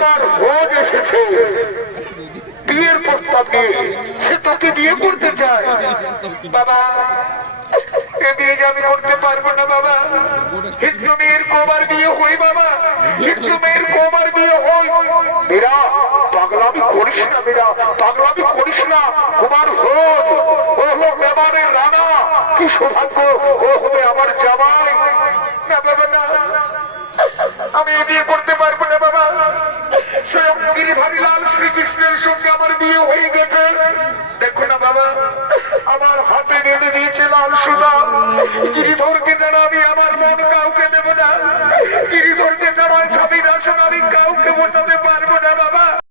আমার ভোজ এসেছে বিয়ের প্রস্তাব নিয়ে, সে তোকে বিয়ে করতে চায়। বাবা এ বিয়ে যে আমি করতে পারবো না বাবা, হিন্দু মেয়ের কোবার বিয়ে হই বাবা, হিন্দু মেয়ের কোবার বিয়ে হই। মেয়েরা পাগলামি করিস না, মেয়েরা পাগলামি করিস না। কুমার হোক, ও হোক মেমানের রানা, কি সৌভাগ্য, ও হবে আমার জামাই। না বাবা না, আমি এ বিয়ে করতে পারবো না বাবা। স্বয়ং গিরিধারীলাল শ্রীকৃষ্ণের সঙ্গে আমার বিয়ে হয়ে গেছে। দেখো না বাবা, আমার হাতে বেঁধে দিয়েছে লাল সুতা। গিরিধরকে ছাড়া আমি আমার মন কাউকে দেব না, গিরিধরকে ছাড়া স্বামীর আসন আমি কাউকে বসাতে পারবো